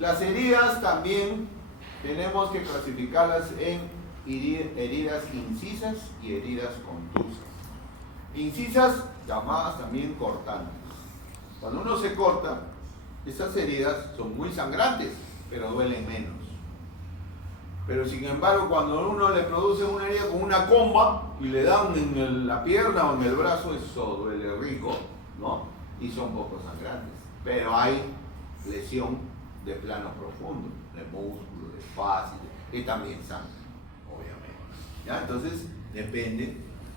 Las heridas también tenemos que clasificarlas en heridas incisas y heridas contusas. Incisas, llamadas también cortantes. Cuando uno se corta, esas heridas son muy sangrantes, pero duelen menos. Pero sin embargo, cuando uno le produce una herida con una comba y le dan en la pierna o en el brazo, eso duele rico, ¿no? Y son poco sangrantes. Pero hay lesión de plano profundo, de músculo, de fascia, que también sangra, obviamente. ¿Ya? Entonces, depende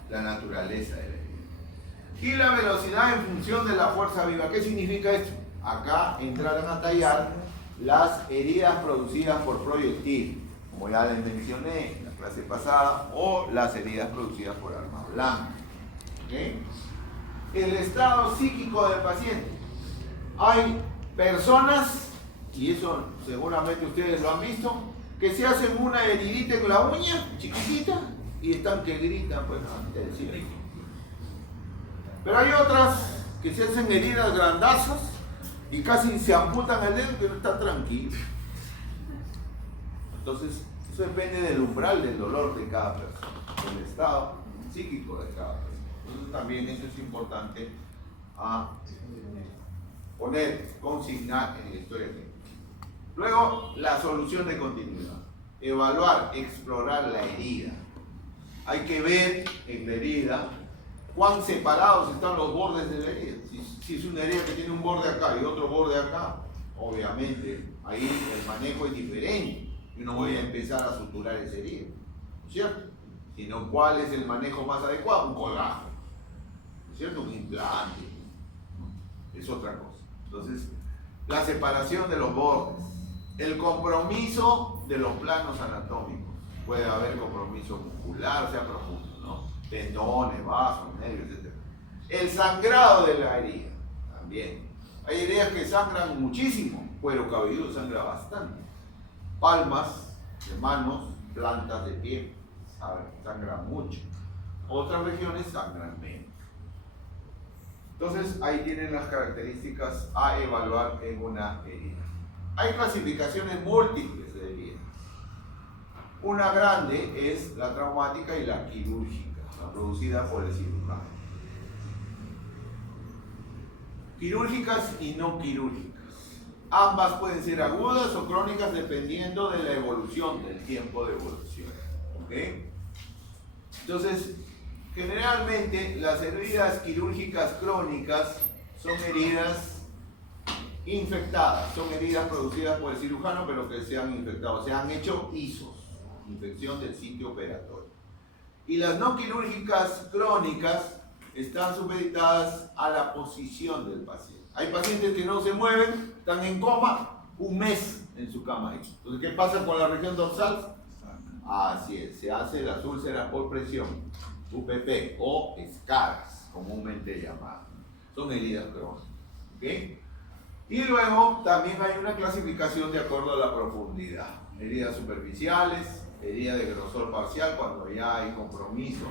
la naturaleza de la herida. Y la velocidad en función de la fuerza viva. ¿Qué significa esto? Acá entrarán a tallar las heridas producidas por proyectil, como ya les mencioné en la clase pasada, o las heridas producidas por arma blanca. ¿Okay? El estado psíquico del paciente. Hay personas, y eso seguramente ustedes lo han visto, que se hacen una heridita en la uña, chiquitita, y están que gritan, pues, antes de decir. Pero hay otras que se hacen heridas grandazas y casi se amputan el dedo, pero están tranquilos. Entonces, eso depende del umbral del dolor de cada persona, del estado psíquico de cada persona. Entonces, también eso es importante a poner, consignar en la historia clínica. Luego, la solución de continuidad. Evaluar, explorar la herida. Hay que ver en la herida cuán separados están los bordes de la herida. Si es una herida que tiene un borde acá y otro borde acá, obviamente ahí el manejo es diferente. Yo no voy a empezar a suturar esa herida, ¿no es cierto? Sino cuál es el manejo más adecuado, un colgajo, ¿no es cierto? Un implante, es otra cosa. Entonces, la separación de los bordes, el compromiso de los planos anatómicos. Puede haber compromiso muscular, o sea, profundo, ¿no? Tendones, vasos, nervios, etc. El sangrado de la herida, también. Hay heridas que sangran muchísimo, cuero cabelludo sangra bastante. Palmas de manos, plantas de pie, sangran mucho. Otras regiones sangran menos. Entonces, ahí tienen las características a evaluar en una herida. Hay clasificaciones múltiples de heridas. Una grande es la traumática y la quirúrgica, la producida por el cirujano. Quirúrgicas y no quirúrgicas. Ambas pueden ser agudas o crónicas dependiendo de la evolución, del tiempo de evolución. ¿Okay? Entonces, generalmente las heridas quirúrgicas crónicas son heridas infectadas, son heridas producidas por el cirujano pero que se han infectado, se han hecho ISOs, infección del sitio operatorio. Y las no quirúrgicas crónicas están supeditadas a la posición del paciente. Hay pacientes que no se mueven, están en coma, un mes en su cama. Entonces, ¿qué pasa con la región dorsal? Así es, se hace las úlceras por presión, UPP o escaras, comúnmente llamadas. Son heridas crónicas. ¿Okay? Y luego también hay una clasificación de acuerdo a la profundidad. Heridas superficiales, herida de grosor parcial cuando ya hay compromiso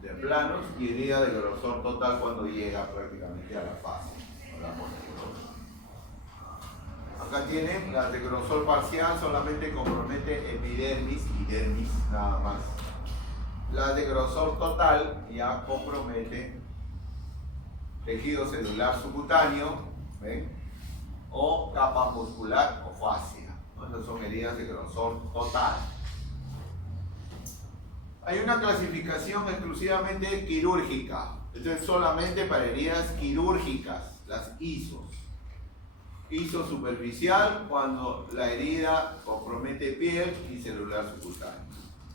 de planos y herida de grosor total cuando llega prácticamente a la fase. Acá tienen las de grosor parcial, solamente compromete epidermis y dermis nada más. Las de grosor total ya compromete tejido celular subcutáneo, ¿ven? O capa muscular o fascia. Esas son heridas de grosor total. Hay una clasificación exclusivamente quirúrgica. Esto es solamente para heridas quirúrgicas, las ISOs. ISO superficial cuando la herida compromete piel y celular subcutáneo.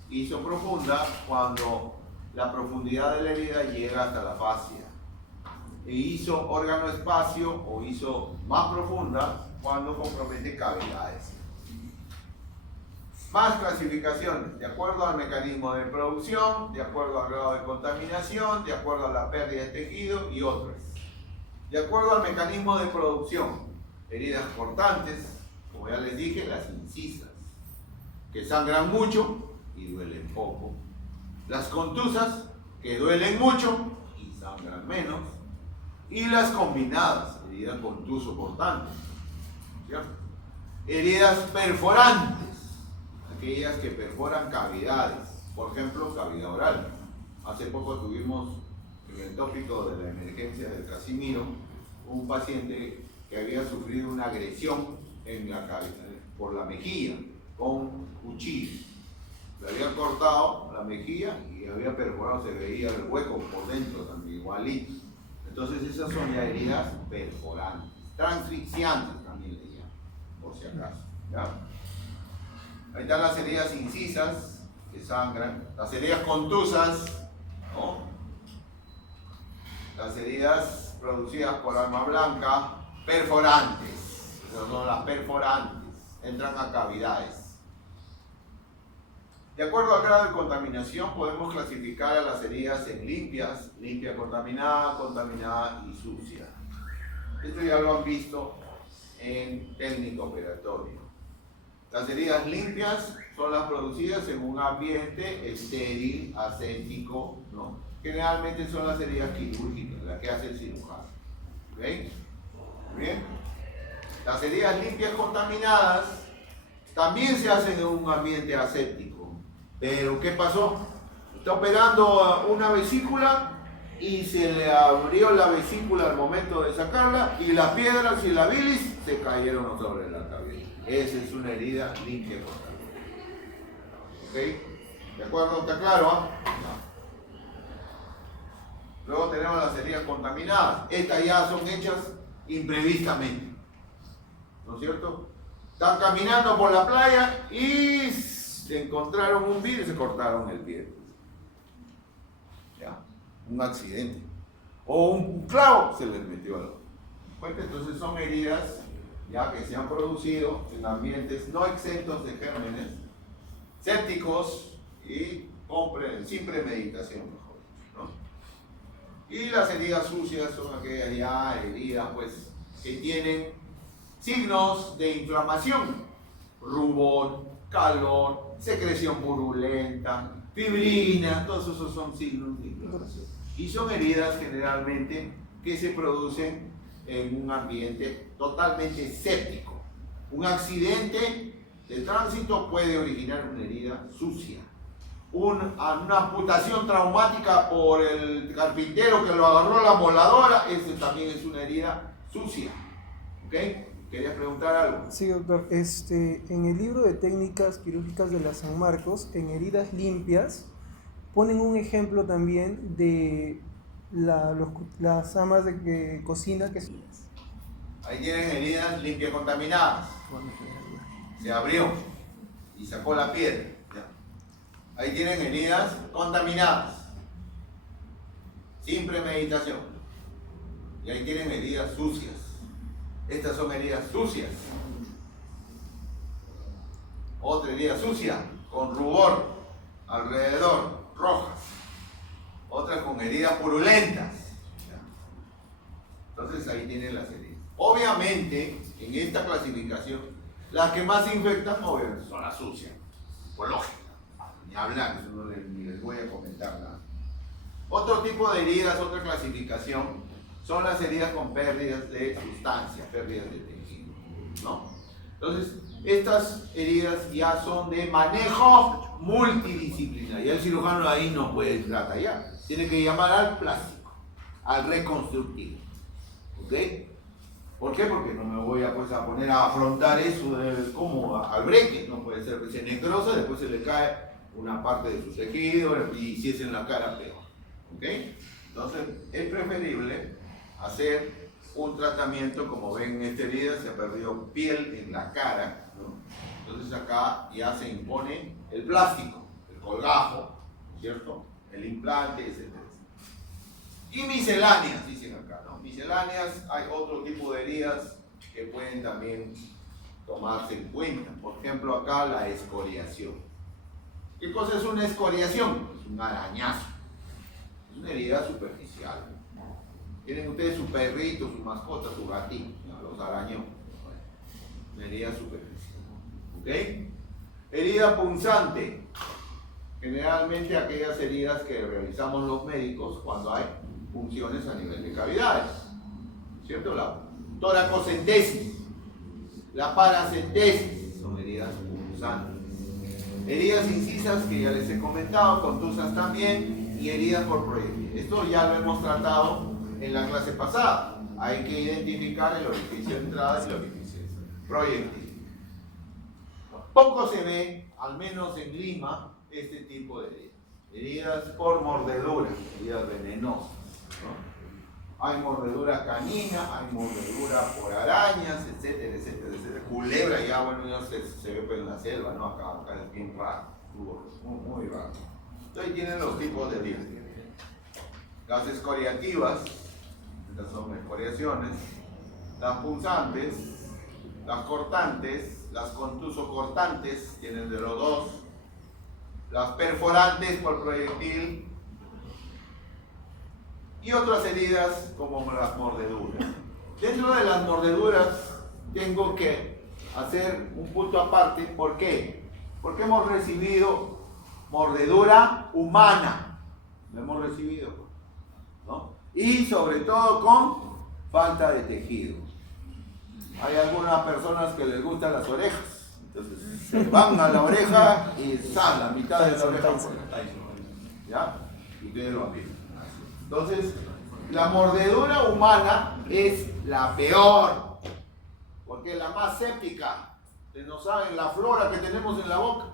ISO profunda cuando la profundidad de la herida llega hasta la fascia. E ISO órgano espacio o ISO más profunda cuando compromete cavidades. Más clasificaciones, de acuerdo al mecanismo de producción, de acuerdo al grado de contaminación, de acuerdo a la pérdida de tejido y otras. De acuerdo al mecanismo de producción, heridas cortantes, como ya les dije, las incisas, que sangran mucho y duelen poco. Las contusas, que duelen mucho y sangran menos. Y las combinadas, heridas contuso cortantes, ¿cierto? Heridas perforantes, aquellas que perforan cavidades, por ejemplo, cavidad oral. Hace poco tuvimos en el tópico de la emergencia del Casimiro un paciente que había sufrido una agresión en la cavidad, por la mejilla, con cuchillo. Le había cortado la mejilla y había perforado, se veía el hueco por dentro también, igualito. Entonces esas son ya heridas perforantes, transfixiantes también le llaman, por si acaso. ¿Ya? Ahí están las heridas incisas, que sangran, las heridas contusas, ¿no? Las heridas producidas por arma blanca, perforantes, esas son las perforantes, entran a cavidades. De acuerdo al grado de contaminación, podemos clasificar a las heridas en limpias, limpia contaminada, contaminada y sucia. Esto ya lo han visto en técnico operatorio. Las heridas limpias son las producidas en un ambiente estéril, aséptico, ¿no? Generalmente son las heridas quirúrgicas, las que hace el cirujano. ¿Ok? Bien. Las heridas limpias contaminadas también se hacen en un ambiente aséptico. Pero ¿qué pasó? Está operando una vesícula y se le abrió la vesícula al momento de sacarla y las piedras y la bilis se cayeron sobre la cabeza. Esa es una herida limpia contaminada. ¿Ok? ¿De acuerdo? ¿Está claro? No. Luego tenemos las heridas contaminadas. Estas ya son hechas imprevistamente. ¿No es cierto? Están caminando por la playa y se encontraron un vidrio y se cortaron el pie. ¿Ya? Un accidente. O un clavo se les metió al ojo. Entonces son heridas ya que se han producido en ambientes no exentos de gérmenes, sépticos y sin premeditación, mejor dicho, ¿no? Y las heridas sucias son aquellas ya heridas pues, que tienen signos de inflamación, rubor, calor, secreción purulenta, fibrina, todos esos son signos de inflamación. Y son heridas generalmente que se producen en un ambiente totalmente séptico. Un accidente de tránsito puede originar una herida sucia. Una amputación traumática por el carpintero que lo agarró la moladora, ese también es una herida sucia. ¿Ok? ¿Querías preguntar algo? Sí, doctor. En el libro de técnicas quirúrgicas de la San Marcos, en heridas limpias, ponen un ejemplo también de las amas de cocina que... Ahí tienen heridas limpias contaminadas. Se abrió y sacó la piedra. Ahí tienen heridas contaminadas, sin premeditación. Y ahí tienen heridas sucias. Estas son heridas sucias. Otra herida sucia, con rubor alrededor, rojas. Otras con heridas purulentas. Entonces ahí tienen las heridas. Obviamente, en esta clasificación, las que más infectan, obviamente, son las sucias. Por lógica. Ni hablar, eso no ni les voy a comentar nada. Otro tipo de heridas, otra clasificación, son las heridas con pérdidas de sustancia, pérdidas de tejido, ¿no? Entonces, estas heridas ya son de manejo multidisciplinario. Y el cirujano ahí no puede tratar ya. Tiene que llamar al plástico, al reconstructivo. ¿Ok? ¿Por qué? Porque no me voy a poner a afrontar eso como al breque. No puede ser que se necrosa, después se le cae una parte de su tejido y si es en la cara, peor. ¿Ok? Entonces, es preferible hacer un tratamiento, como ven en esta herida, se ha perdido piel en la cara, ¿no? Entonces acá ya se impone el plástico, el colgajo, ¿cierto? El implante, etc. Y misceláneas, dicen acá, ¿no? Misceláneas, hay otro tipo de heridas que pueden también tomarse en cuenta. Por ejemplo, acá la escoriación. ¿Qué cosa es una escoriación? Es un arañazo. Es una herida superficial. Tienen ustedes su perrito, su mascota, su gatito, ¿no? Los arañó. Una herida superficial. ¿Ok? Herida punzante. Generalmente aquellas heridas que realizamos los médicos cuando hay punciones a nivel de cavidades. ¿Cierto? La toracocentesis. La paracentesis son heridas punzantes. Heridas incisas, que ya les he comentado, contusas también, y heridas por proyectil. Esto ya lo hemos tratado en la clase pasada. Hay que identificar el orificio de entrada y el orificio de proyectil. Poco se ve, al menos en Lima, este tipo de heridas. Heridas por mordedura, heridas venenosas, ¿no? Hay mordedura canina, hay mordedura por arañas, etcétera, etcétera, etcétera. Culebra ya, bueno, ya se ve pues en la selva, ¿no? Acá es bien raro, muy raro. Entonces tienen los tipos de heridas. Las escoriativas, estas son escoriaciones, las punzantes, las cortantes, las contusocortantes, tienen de los dos, las perforantes por proyectil, y otras heridas como las mordeduras. Dentro de las mordeduras tengo que hacer un punto aparte. ¿Por qué? Porque hemos recibido mordedura humana. Lo hemos recibido, ¿no? Y sobre todo con falta de tejido. Hay algunas personas que les gustan las orejas. Entonces se van a la oreja y sale la mitad de la oreja. ¿Ya? Y ustedes lo han visto. Entonces, la mordedura humana es la peor, porque es la más séptica. Ustedes no saben la flora que tenemos en la boca,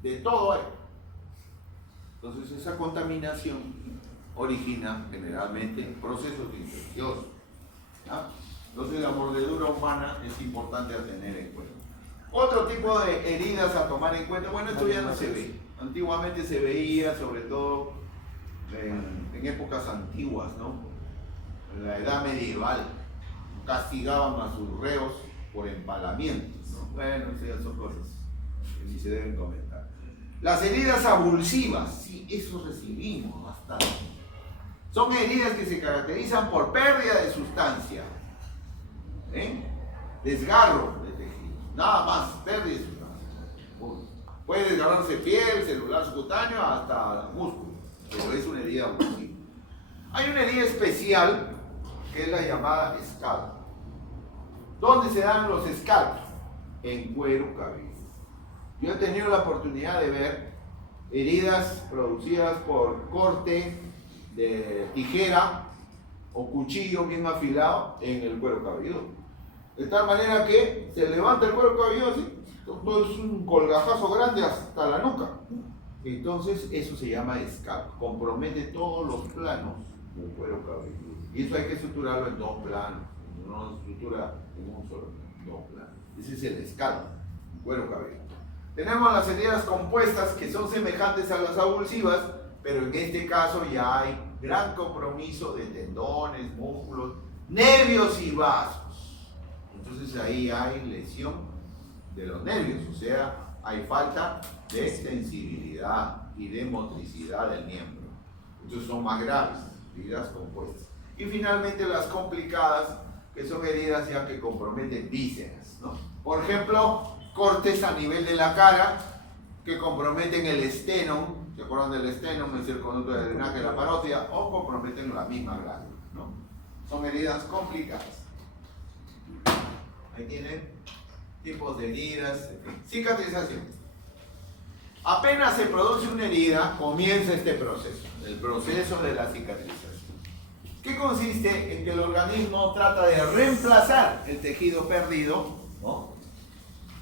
de todo hay. Entonces, esa contaminación origina generalmente procesos de infección. ¿Ya? Entonces, la mordedura humana es importante a tener en cuenta. Otro tipo de heridas a tomar en cuenta, bueno, esto ya no se ve. Antiguamente se veía, sobre todo en épocas antiguas, ¿no? En la edad medieval, castigaban a sus reos por empalamientos, ¿no? Bueno, esas son cosas que ni se deben comentar. Las heridas abulsivas, sí, eso recibimos bastante. Son heridas que se caracterizan por pérdida de sustancia, desgarro de tejido, nada más, pérdida de sustancia. Puede desgarrarse piel, celular subcutáneo, hasta músculo. Pero es una herida abulsiva. Hay una herida especial que es la llamada escalp. ¿Dónde se dan los scalps? En cuero cabelludo. Yo he tenido la oportunidad de ver heridas producidas por corte de tijera o cuchillo bien afilado en el cuero cabelludo. De tal manera que se levanta el cuero cabelludo así, todo es un colgajazo grande hasta la nuca. Entonces eso se llama scalp, compromete todos los planos del cuero cabelludo. Y eso hay que estructurarlo en dos planos, no se estructura en un solo plano, en dos planos. Ese es el scalp, cuero cabelludo. Tenemos las heridas compuestas que son semejantes a las abulsivas, pero en este caso ya hay gran compromiso de tendones, músculos, nervios y vasos. Entonces ahí hay lesión de los nervios, o sea, hay falta de sensibilidad y de motricidad del miembro. Entonces son más graves, heridas compuestas. Y finalmente las complicadas, que son heridas ya que comprometen vísceras, ¿no? Por ejemplo, cortes a nivel de la cara que comprometen el esteno, ¿se acuerdan del esteno? Es el conducto de drenaje de la parótida, o comprometen la misma glándula, ¿no? Son heridas complicadas. Ahí tienen tipos de heridas. Cicatrización. Apenas se produce una herida, comienza este proceso, el proceso de la cicatrización. ¿Qué consiste? En que el organismo trata de reemplazar el tejido perdido, ¿no?,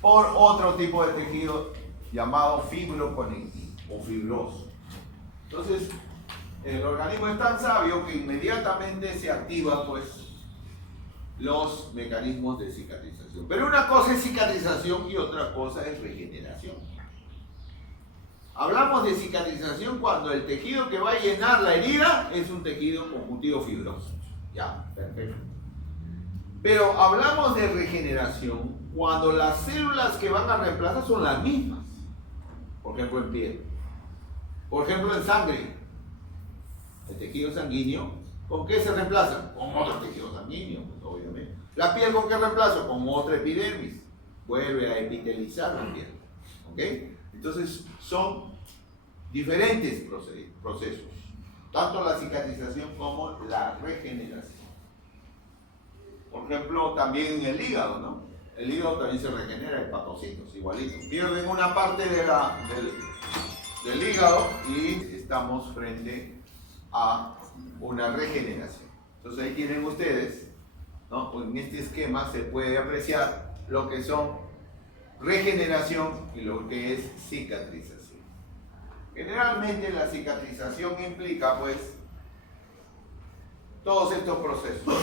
por otro tipo de tejido llamado fibroconectivo o fibroso. Entonces, el organismo es tan sabio que inmediatamente se activa, pues, los mecanismos de cicatrización. Pero una cosa es cicatrización y otra cosa es regeneración. Hablamos de cicatrización cuando el tejido que va a llenar la herida es un tejido conjuntivo fibroso. Ya, perfecto. Pero hablamos de regeneración cuando las células que van a reemplazar son las mismas. Por ejemplo, en piel. Por ejemplo, en sangre. El tejido sanguíneo, ¿con qué se reemplaza? Con otro tejido sanguíneo, pues, obviamente. ¿La piel con qué reemplazo? Con otra epidermis. Vuelve a epitelizar la piel. ¿Ok? Entonces, son diferentes procesos. Tanto la cicatrización como la regeneración. Por ejemplo, también en el hígado, ¿no? el hígado también se regenera, hepatocitos, igualito. Pierden una parte del hígado y estamos frente a una regeneración. Entonces ahí tienen ustedes, ¿no? En este esquema se puede apreciar lo que son regeneración y lo que es cicatrización. Generalmente la cicatrización implica pues todos estos procesos,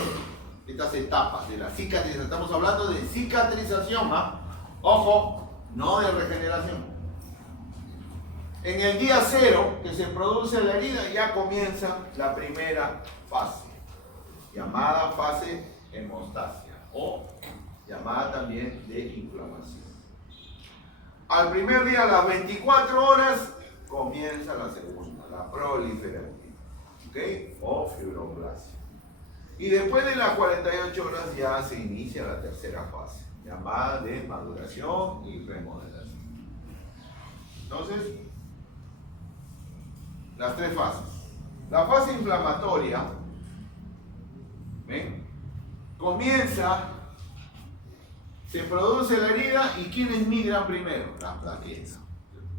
estas etapas de la cicatrización. Estamos hablando de cicatrización, ¿ah? Ojo, no de regeneración. En el día 0 que se produce la herida ya comienza la primera fase, llamada fase hemostasia o llamada también de inflamación. Al primer día, a las 24 horas, comienza la segunda, la proliferativa, ¿ok? O fibroblasia. Y después de las 48 horas ya se inicia la tercera fase, llamada de maduración y remodelación. Entonces, las tres fases. La fase inflamatoria, ¿ven? Comienza, se produce la herida y ¿quiénes migran primero? Las plaquetas.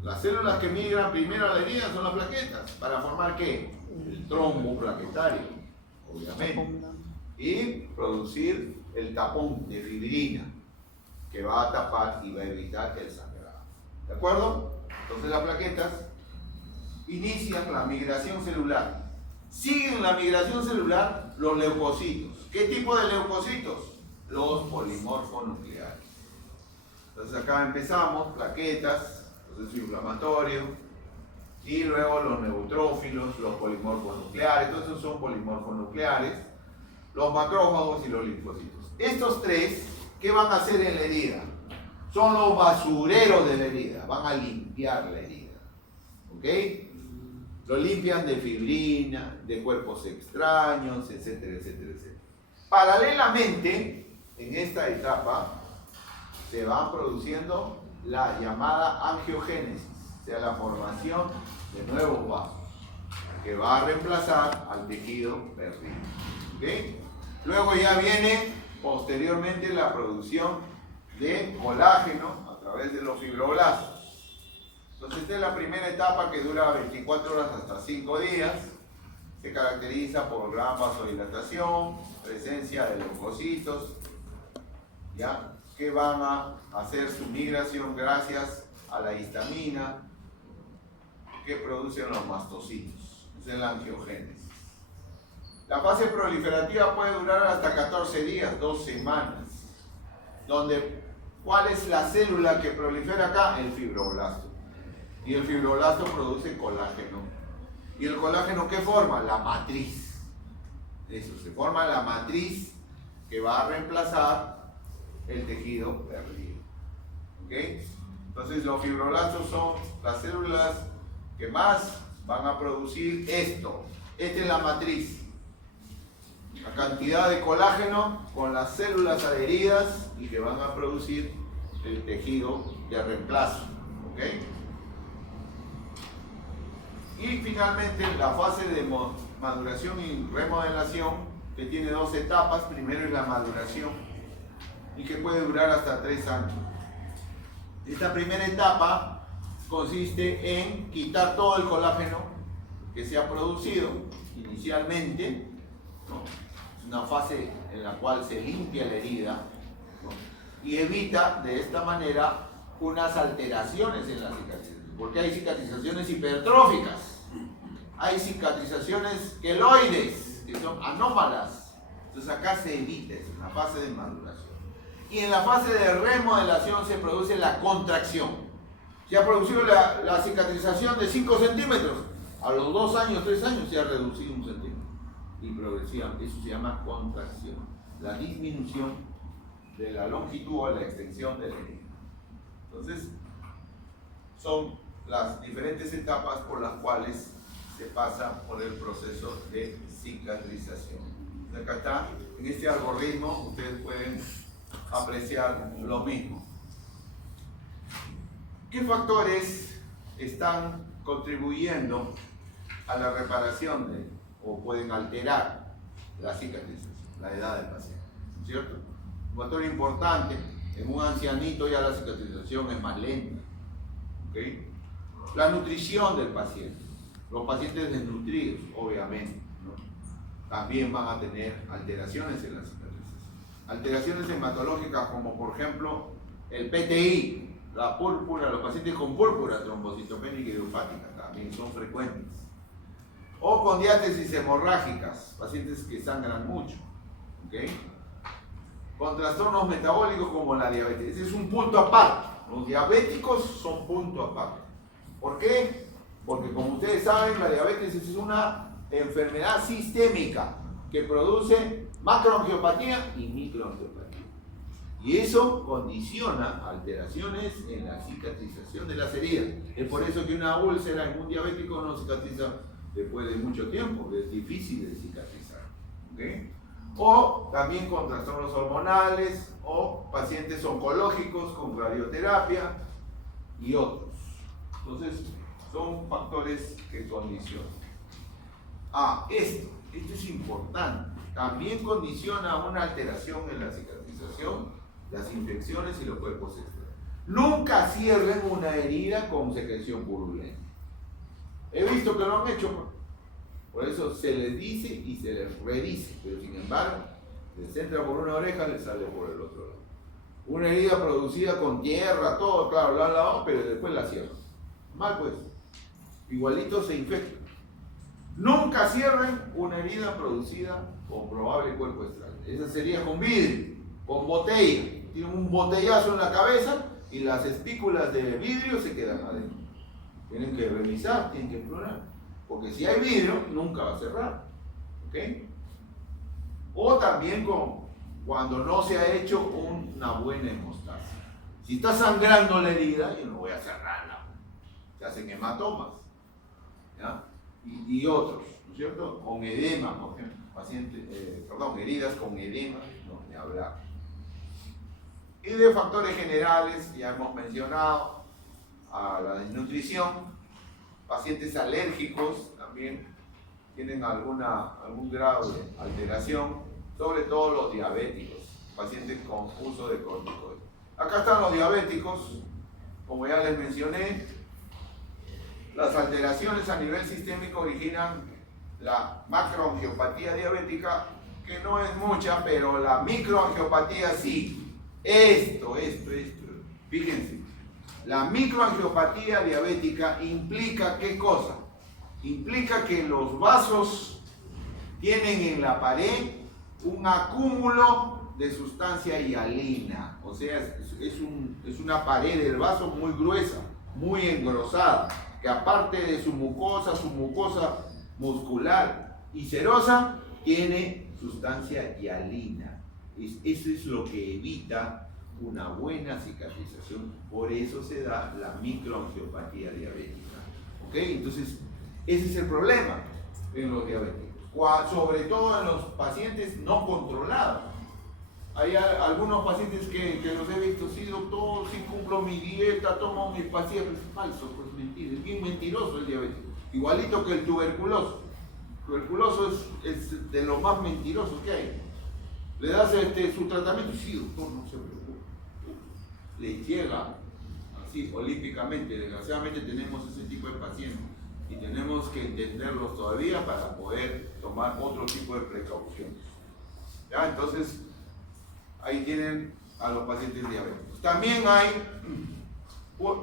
Las células que migran primero a la herida son las plaquetas. ¿Para formar qué? El trombo plaquetario, obviamente. Y producir el tapón de fibrina que va a tapar y va a evitar el sangrado. ¿De acuerdo? Entonces las plaquetas inician la migración celular. Siguen la migración celular los leucocitos. ¿Qué tipo de leucocitos? Los polimorfonucleares. Entonces acá empezamos, plaquetas, proceso inflamatorio, y luego los neutrófilos, los polimorfonucleares. Todos esos son polimorfonucleares, los macrófagos y los linfocitos. Estos tres, ¿qué van a hacer en la herida? Son los basureros de la herida, van a limpiar la herida. ¿Ok? Lo limpian de fibrina, de cuerpos extraños, etcétera, etcétera, etcétera. Paralelamente, en esta etapa, se van produciendo la llamada angiogénesis, o sea, la formación de nuevos vasos, que va a reemplazar al tejido perdido. ¿Okay? Luego ya viene posteriormente la producción de colágeno a través de los fibroblastos. Entonces esta es la primera etapa que dura 24 horas hasta 5 días. Se caracteriza por gran vasodilatación, presencia de leucocitos, ¿ya? Que van a hacer su migración gracias a la histamina que producen los mastocitos. Esa es la angiogénesis. La fase proliferativa puede durar hasta 14 días, 2 semanas. ¿Cuál es la célula que prolifera acá? El fibroblasto. Y el fibroblasto produce colágeno. ¿Y el colágeno qué forma? La matriz. Eso, se forma la matriz que va a reemplazar el tejido perdido. ¿Ok? Entonces los fibroblastos son las células que más van a producir esto. Esta es la matriz. La cantidad de colágeno con las células adheridas y que van a producir el tejido de reemplazo. ¿Ok? Y finalmente la fase de maduración y remodelación, que tiene 2 etapas. Primero es la maduración y que puede durar hasta 3 años. Esta primera etapa consiste en quitar todo el colágeno que se ha producido inicialmente, ¿no? Es una fase en la cual se limpia la herida, ¿no? Y evita de esta manera unas alteraciones en la cicatrización, porque hay cicatrizaciones hipertróficas, hay cicatrizaciones queloides, que son anómalas. Entonces acá se evita, es una fase de maduración. Y en la fase de remodelación se produce la contracción. Se ha producido la cicatrización de 5 centímetros. A los 2 años, 3 años se ha reducido 1 centímetro. Y progresivamente, eso se llama contracción. La disminución de la longitud o la extensión de la herida. Entonces, son las diferentes etapas por las cuales se pasa por el proceso de cicatrización. Acá está, en este algoritmo, ustedes pueden apreciar lo mismo. ¿Qué factores están contribuyendo a la reparación o pueden alterar la cicatrización? La edad del paciente, ¿cierto? Un factor importante En un ancianito ya la cicatrización es más lenta. ¿Okay? La nutrición del paciente. Los pacientes desnutridos, obviamente, ¿no? También van a tener alteraciones en la cicatrización. Alteraciones hematológicas como por ejemplo el PTI, la púrpura, los pacientes con púrpura trombocitopénica idiopática también son frecuentes. O con diátesis hemorrágicas, pacientes que sangran mucho. ¿Okay? Con trastornos metabólicos como la diabetes. Ese es un punto aparte. Los diabéticos son punto aparte. ¿Por qué? Porque como ustedes saben, la diabetes es una enfermedad sistémica que produce macroangiopatía y microangiopatía. Y eso condiciona alteraciones en la cicatrización de las heridas. Es por eso que una úlcera en un diabético no cicatriza después de mucho tiempo, es difícil de cicatrizar. ¿Okay? O también con trastornos hormonales o pacientes oncológicos con radioterapia y otros. Entonces, son factores que condicionan. Esto es importante. También condiciona una alteración en la cicatrización, las infecciones y los cuerpos externos. Nunca cierren una herida con secreción purulenta. He visto que lo han hecho. Por eso se les dice y se les redice, pero sin embargo, les entra por una oreja, les sale por el otro lado. Una herida producida con tierra, todo, claro, la han lavado, pero después la cierran. Mal pues, igualito se infecta. Nunca cierren una herida producida con probable cuerpo extraño. Esa sería con vidrio, con botella. Tienen un botellazo en la cabeza y las espículas de vidrio se quedan adentro. Tienen que revisar, tienen que explorar. Porque si hay vidrio, nunca va a cerrar. ¿Ok? O también cuando no se ha hecho una buena hemostasia. Si está sangrando la herida, yo no voy a cerrarla. Se hacen hematomas. ¿Ya? Y otros, ¿no es cierto? Con edema, por ejemplo. Heridas con edema, no, ni hablar. Y de factores generales, ya hemos mencionado a la desnutrición. Pacientes alérgicos también tienen algún grado de alteración, sobre todo los diabéticos, pacientes con uso de corticoides. Acá están los diabéticos, como ya les mencioné, las alteraciones a nivel sistémico originan la macroangiopatía diabética, que no es mucha, pero la microangiopatía sí. Esto. Fíjense. La microangiopatía diabética implica ¿qué cosa? Implica que los vasos tienen en la pared un acúmulo de sustancia hialina. O sea, es una pared del vaso muy gruesa, muy engrosada, que aparte de su mucosa muscular y serosa, tiene sustancia hialina. Eso es lo que evita una buena cicatrización, por eso se da la microangiopatía diabética. ¿Ok? Entonces, ese es el problema en los diabéticos, sobre todo en los pacientes no controlados. Hay algunos pacientes que los he visto, sí doctor, sí cumplo mi dieta, tomo mis pastillas, pero es falso, pues mentira, es bien mentiroso el diabético, igualito que el tuberculoso. El tuberculoso es de los más mentirosos que hay. Le das su tratamiento, sí doctor, no se preocupe. Le llega así olímpicamente. Desgraciadamente tenemos ese tipo de pacientes y tenemos que entenderlos todavía para poder tomar otro tipo de precauciones. ¿Ya? Entonces, ahí tienen a los pacientes diabéticos. También hay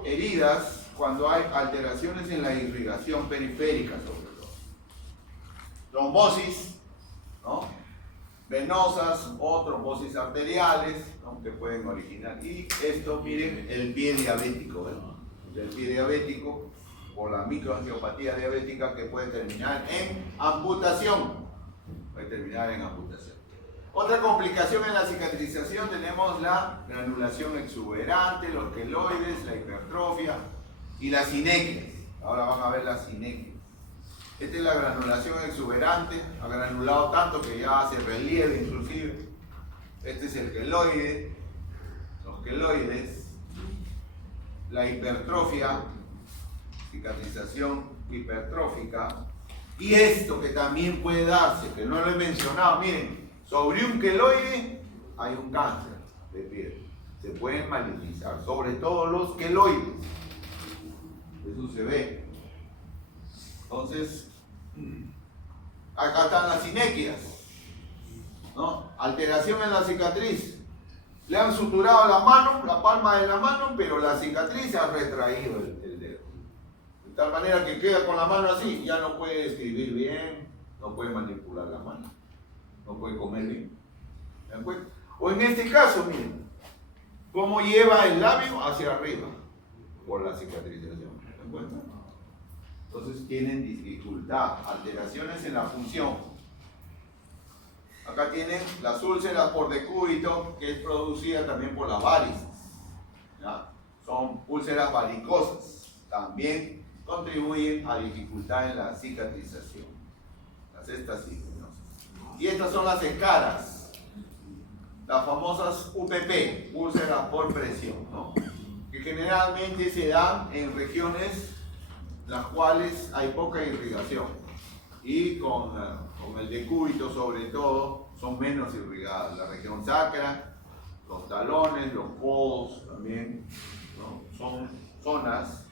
heridas cuando hay alteraciones en la irrigación periférica, sobre todo. Trombosis, ¿no? Venosas o trombosis arteriales, ¿no? Que pueden originar. Y esto, miren, el pie diabético, ¿verdad? El pie diabético o la microangiopatía diabética que puede terminar en amputación. Puede terminar en amputación. Otra complicación en la cicatrización tenemos la granulación exuberante, los queloides, la hipertrofia y las sinequias. Ahora van a ver las sinequias. Esta es la granulación exuberante, ha granulado tanto que ya hace relieve inclusive. Este es el queloide, los queloides, la hipertrofia, cicatrización hipertrófica, y esto que también puede darse, que no lo he mencionado, miren, sobre un queloide hay un cáncer de piel. se pueden malinizar, sobre todo los queloides. Eso se ve. Entonces, acá están las sinequias, ¿no? Alteración en la cicatriz. Le han suturado la mano, la palma de la mano, pero la cicatriz ha retraído el dedo. De tal manera que queda con la mano así, ya no puede escribir bien, no puede manipular la mano, no puede comer bien. ¿De acuerdo? O en este caso, miren, cómo lleva el labio hacia arriba por la cicatrización. ¿De acuerdo? Entonces tienen dificultad, alteraciones en la función. Acá tienen las úlceras por decúbito, que es producida también por las varices. ¿Ya? Son úlceras varicosas. También contribuyen a dificultad en la cicatrización. Las estasignosis. Y estas son las escaras. Las famosas UPP, úlceras por presión, ¿no? Que generalmente se dan en regiones en las cuales hay poca irrigación. Y con el decúbito sobre todo son menos irrigadas. La región sacra, los talones, los codos también, ¿no? Son zonas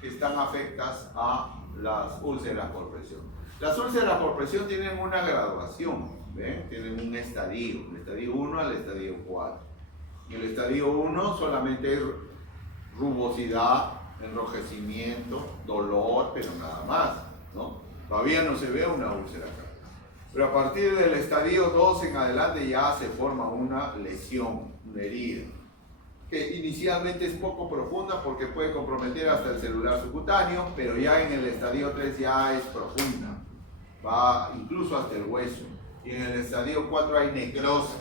que están afectas a las úlceras por presión. Las úlceras por presión tienen una graduación, ¿ven? Tienen un estadio, el estadio 1 al estadio 4. Y el estadio 1 solamente es rugosidad, enrojecimiento, dolor, pero nada más, ¿no? Todavía no se ve una úlcera acá. Pero a partir del estadio 2 en adelante ya se forma una lesión, una herida, que inicialmente es poco profunda porque puede comprometer hasta el celular subcutáneo, pero ya en el estadio 3 ya es profunda, va incluso hasta el hueso. Y en el estadio 4 hay necrosis,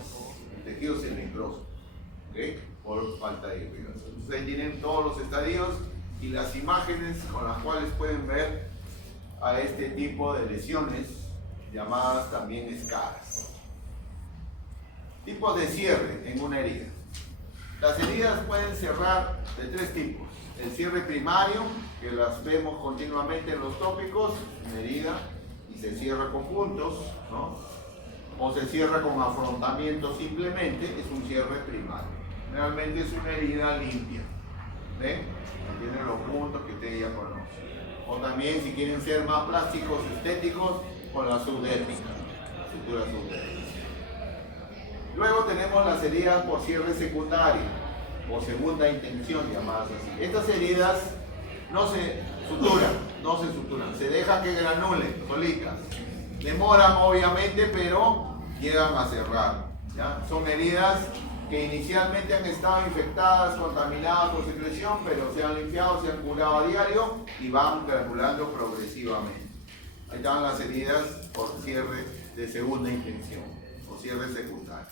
el tejido se necrosa, ¿okay? Por falta de irrigación. Entonces ahí tienen todos los estadios y las imágenes con las cuales pueden ver a este tipo de lesiones llamadas también escaras. Tipos de cierre en una herida. Las heridas pueden cerrar de tres tipos. El cierre primario, que las vemos continuamente en los tópicos, una herida y se cierra con puntos, ¿no? O se cierra con afrontamiento simplemente, es un cierre primario. Realmente es una herida limpia, ¿ven? Tiene los puntos que ustedes ya conocen. O también, si quieren ser más plásticos, estéticos, con la subdérmica, la sutura subdérmica. Luego tenemos las heridas por cierre secundario o segunda intención, llamadas así. Estas heridas no se suturan, se deja que granulen solitas. Demoran obviamente, pero llegan a cerrar, ¿ya? Son heridas que inicialmente han estado infectadas, contaminadas por secreción, pero se han limpiado, se han curado a diario y van granulando progresivamente. Ahí están las heridas por cierre de segunda intención o cierre secundario.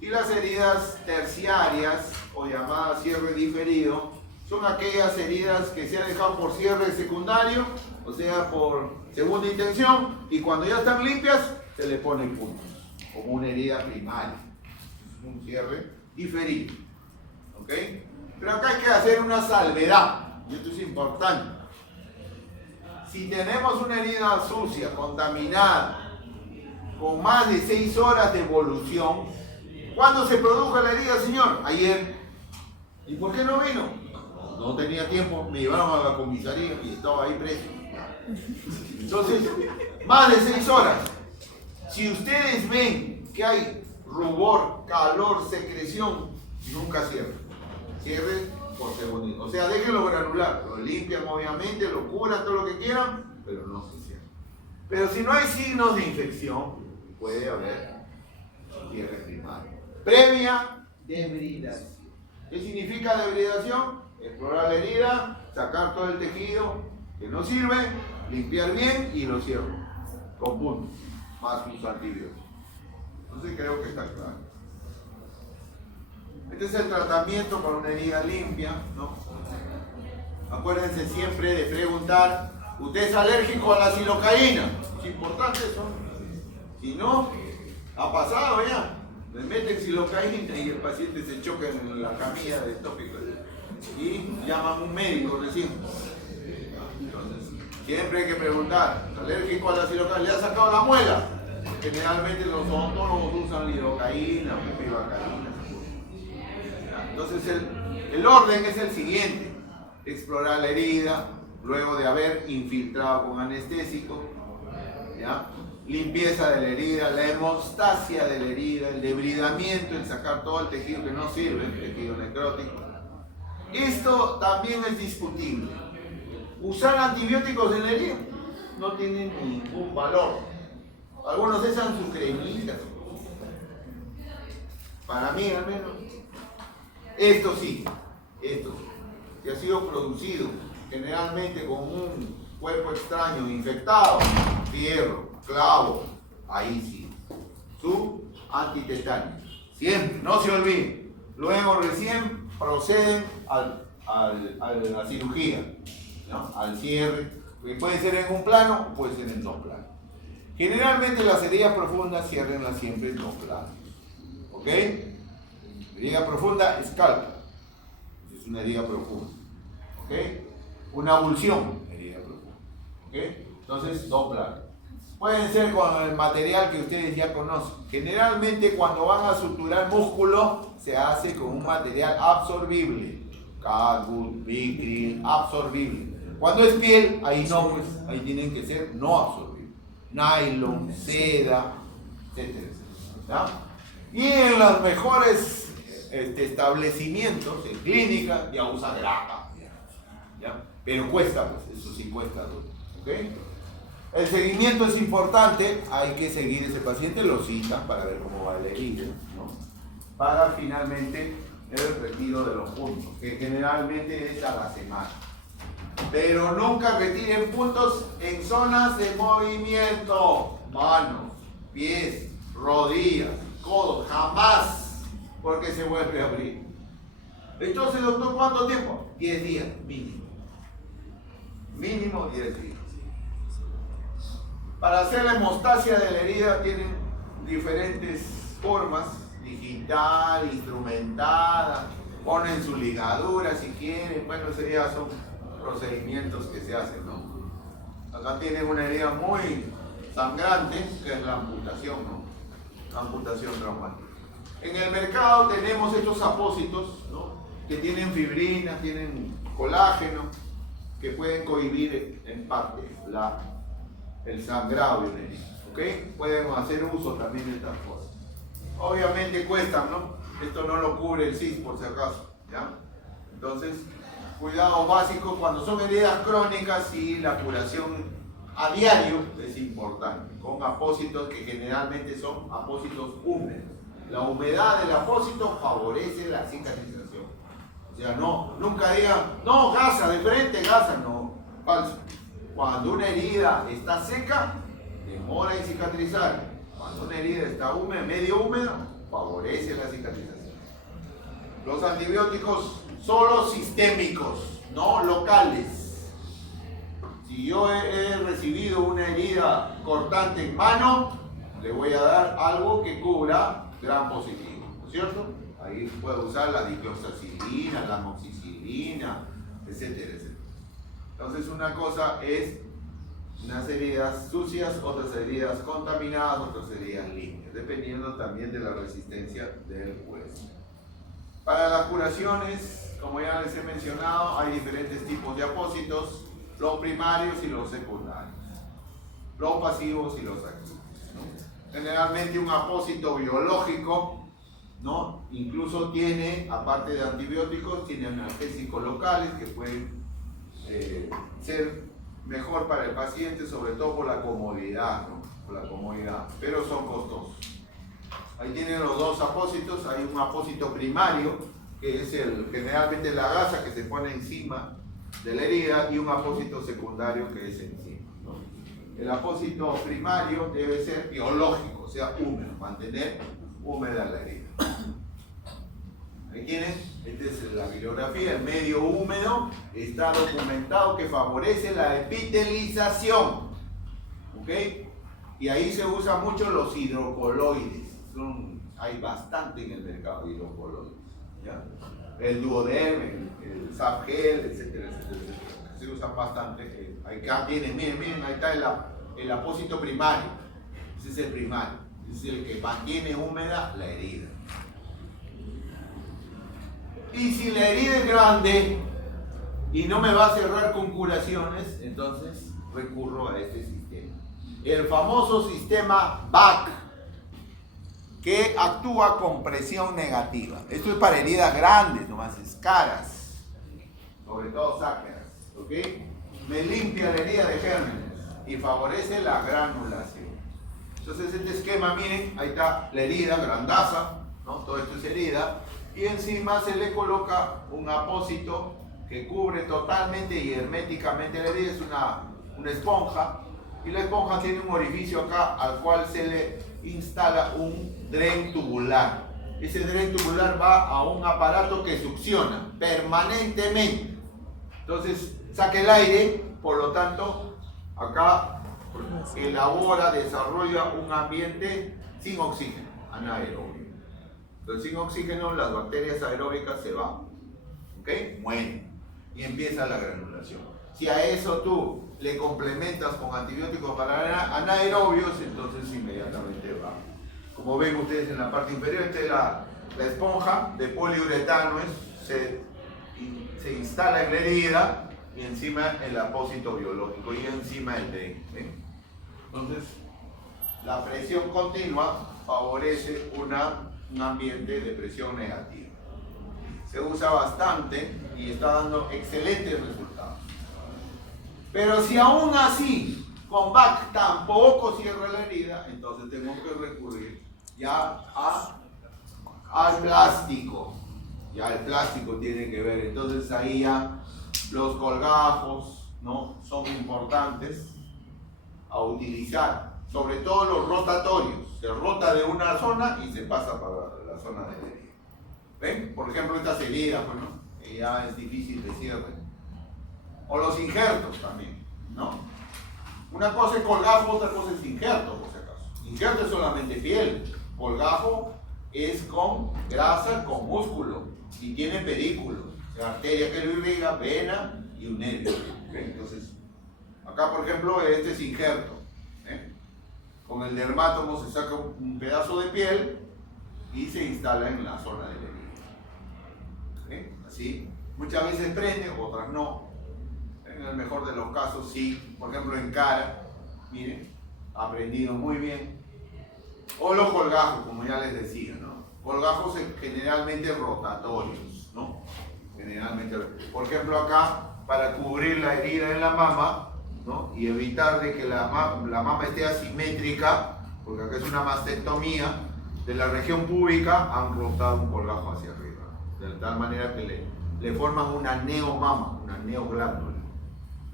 Y las heridas terciarias o llamadas cierre diferido son aquellas heridas que se han dejado por cierre secundario, o sea, por segunda intención, y cuando ya están limpias se le ponen puntos, como una herida primaria. Es un cierre diferido, ¿ok? Pero acá hay que hacer una salvedad, y esto es importante. Si tenemos una herida sucia, contaminada, con más de 6 horas de evolución, ¿cuándo se produjo la herida, señor? Ayer. ¿Y por qué no vino? No tenía tiempo, me llevaron a la comisaría y estaba ahí preso. Entonces, más de 6 horas. Si ustedes ven que hay rubor, calor, secreción, nunca cierren. Cierren por segundo. O sea, déjenlo granular. Lo limpian obviamente, lo curan, todo lo que quieran, pero no se cierran. Pero si no hay signos de infección, puede haber cierre primario. Previa debridación. ¿Qué significa debridación? Explorar la herida, sacar todo el tejido que no sirve, limpiar bien y lo cierro con puntos, más sus antibióticos. Entonces creo que está claro. Este es el tratamiento para una herida limpia, ¿no? Acuérdense siempre de preguntar, ¿usted es alérgico a la silocaína? Es importante eso. Si no, ha pasado ya. Le meten silocaína y el paciente se choca en la camilla de tópico y llaman a un médico recién. Entonces, siempre hay que preguntar, ¿es alérgico a la silocaína? ¿Le ha sacado la muela? Generalmente los odontólogos usan lidocaína, pivacaína. Entonces el orden es el siguiente: explorar la herida, luego de haber infiltrado con anestésico, ¿ya? Limpieza de la herida, la hemostasia de la herida, el debridamiento, el sacar todo el tejido que no sirve, el tejido necrótico. Esto también es discutible. Usar antibióticos en la herida no tiene ningún valor. Algunos usan sus cremitas. Para mí, al menos. Esto sí. Que ha sido producido generalmente con un cuerpo extraño infectado, fierro, clavo, ahí sí. Su antitetánico. Siempre, no se olviden. Luego recién proceden a la cirugía, ¿no? Al cierre, que puede ser en un plano o puede ser en dos planos. Generalmente las heridas profundas ciérrenlas siempre en dos planos. ¿Ok? Herida profunda, escalpa. Es una herida profunda. ¿Ok? Una abulsión, herida profunda. ¿Ok? Entonces, dos planos. Pueden ser con el material que ustedes ya conocen. Generalmente cuando van a suturar músculo se hace con un material absorbible. Catgut, Vicryl, absorbible. Cuando es piel, ahí no, pues, ahí tienen que ser no absorbibles. Nylon, seda, etcétera, ¿ya? Y en los mejores establecimientos, en clínica, ya usa grapa, ¿ya? Pero cuesta, pues, eso sí cuesta duro, ¿ok? El seguimiento es importante, hay que seguir ese paciente, lo citan para ver cómo va la herida, ¿no? Para finalmente el retiro de los puntos, que generalmente es a la semana. Pero nunca retiren puntos en zonas de movimiento, manos, pies, rodillas, codos, jamás, porque se vuelve a abrir. Entonces, doctor, ¿cuánto tiempo? 10 días, mínimo. Mínimo 10 días. Para hacer la hemostasia de la herida tienen diferentes formas: digital, instrumentada, ponen su ligadura si quieren. Bueno, son procedimientos que se hacen, ¿no? Acá tienen una herida muy sangrante, que es la amputación, ¿no? La amputación traumática. En el mercado tenemos estos apósitos, ¿no? Que tienen fibrina, tienen colágeno, que pueden cohibir en parte el sangrado de una herida, ¿ok? Pueden hacer uso también de estas cosas. Obviamente cuestan, ¿no? Esto no lo cubre el CIS por si acaso, ¿ya? Entonces, cuidados básicos cuando son heridas crónicas, y la curación a diario es importante, con apósitos que generalmente son apósitos húmedos. La humedad del apósito favorece la cicatrización. O sea, nunca digan, no, gasa, de frente, gasa, no, falso. Cuando una herida está seca, demora en cicatrizar. Cuando una herida está húmeda, medio húmeda, favorece la cicatrización. Los antibióticos solo sistémicos, no locales. Si yo he recibido una herida cortante en mano, le voy a dar algo que cubra gram positivo, ¿no es cierto? Ahí puedo usar la dicloxacilina, la amoxicilina, etcétera, etcétera. Entonces, una cosa es unas heridas sucias, otras heridas contaminadas, otras heridas limpias, dependiendo también de la resistencia del hueso. Para las curaciones, como ya les he mencionado, hay diferentes tipos de apósitos: los primarios y los secundarios, los pasivos y los activos, ¿no? Generalmente un apósito biológico, ¿no? Incluso tiene, aparte de antibióticos, tiene analgésicos locales que pueden ser mejor para el paciente, sobre todo por la comodidad, ¿no? Por la comodidad, pero son costosos. Ahí tienen los dos apósitos. Hay un apósito primario, que es generalmente la gasa que se pone encima de la herida, y un apósito secundario que es encima, ¿no? El apósito primario debe ser biológico, o sea, húmedo, mantener húmeda la herida. Ahí tienen, esta es la bibliografía. El medio húmedo está documentado que favorece la epitelización, ¿ok? Y ahí se usan mucho los hidrocoloides. Hay bastante en el mercado de hidrocoloides, ¿ya? El Duoderm, el Sapgel, etcétera, etcétera, etcétera. Se usan bastante. Acá tienen, miren, ahí está el apósito primario. Ese es el primario. Ese es el que mantiene húmeda la herida. Y si la herida es grande y no me va a cerrar con curaciones, entonces recurro a este sistema. El famoso sistema BAC, que actúa con presión negativa. Esto es para heridas grandes, nomás escaras, sobre todo sáqueras, ¿ok? Me limpia la herida de gérmenes y favorece la granulación. Entonces este esquema, miren, ahí está la herida, grandaza, ¿no? Todo esto es herida, y encima se le coloca un apósito que cubre totalmente y herméticamente la herida, es una esponja, y la esponja tiene un orificio acá al cual se le instala un dren tubular. Ese dren tubular va a un aparato que succiona permanentemente. Entonces saca el aire, por lo tanto, acá elabora, desarrolla un ambiente sin oxígeno, anaerobio. Entonces sin oxígeno las bacterias aeróbicas se van, ¿ok? Mueren y empieza la granulación. Si a eso tú le complementas con antibióticos para anaerobios, entonces inmediatamente va. Como ven ustedes en la parte inferior, esta es la esponja de poliuretano, se instala en la herida y encima el apósito biológico y encima el dren. Entonces, la presión continua favorece un ambiente de presión negativa. Se usa bastante y está dando excelentes resultados. Pero si aún así con BAC tampoco cierra la herida, entonces tenemos que recurrir ya al plástico. Ya el plástico tiene que ver, entonces ahí ya los colgajos, ¿no?, son importantes a utilizar, sobre todo los rotatorios. Se rota de una zona y se pasa para la zona de la herida. ¿Ven? Por ejemplo, estas heridas, bueno, ya es difícil de cierre. O los injertos también, ¿no? Una cosa es colgajo, otra cosa es injerto, por si acaso. Injerto es solamente piel, colgajo es con grasa, con músculo y tiene pedículos, la arteria que lo irriga, vena y un nervio. ¿Okay? Entonces, acá por ejemplo este es injerto. Con el dermátomo se saca un pedazo de piel y se instala en la zona de la herida. Así, muchas veces prende, otras no. En el mejor de los casos sí, por ejemplo en cara, miren, ha prendido muy bien. O los colgajos, como ya les decía, ¿no? Colgajos generalmente rotatorios, ¿no? Generalmente, por ejemplo acá, para cubrir la herida en la mama, ¿no?, y evitar de que la mama esté asimétrica, porque acá es una mastectomía, de la región púbica han rotado un colgajo hacia arriba, de tal manera que le forman una neomama, una neoglándula,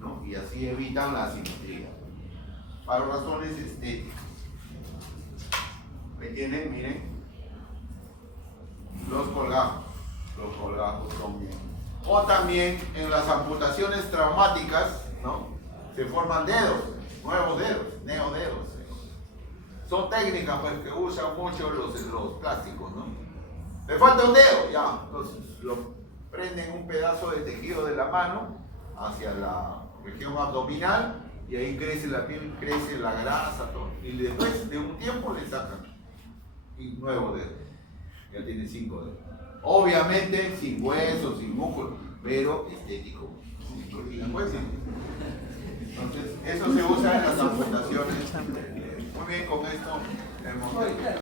¿no? Y así evitan la asimetría, para razones estéticas. ¿Me entienden? Miren, los colgajos son bien. O también en las amputaciones traumáticas, ¿no?, se forman dedos, nuevos dedos, neodedos. Son técnicas pues, que usan mucho los plásticos, ¿no? Me falta un dedo, ya, entonces lo prenden un pedazo de tejido de la mano hacia la región abdominal y ahí crece la piel, crece la grasa, todo. Y después de un tiempo le sacan y nuevo dedo, ya tiene 5 dedos. Obviamente sin huesos, sin músculo, pero estético. Entonces, eso se usa en las amputaciones. Muy bien, con esto hemos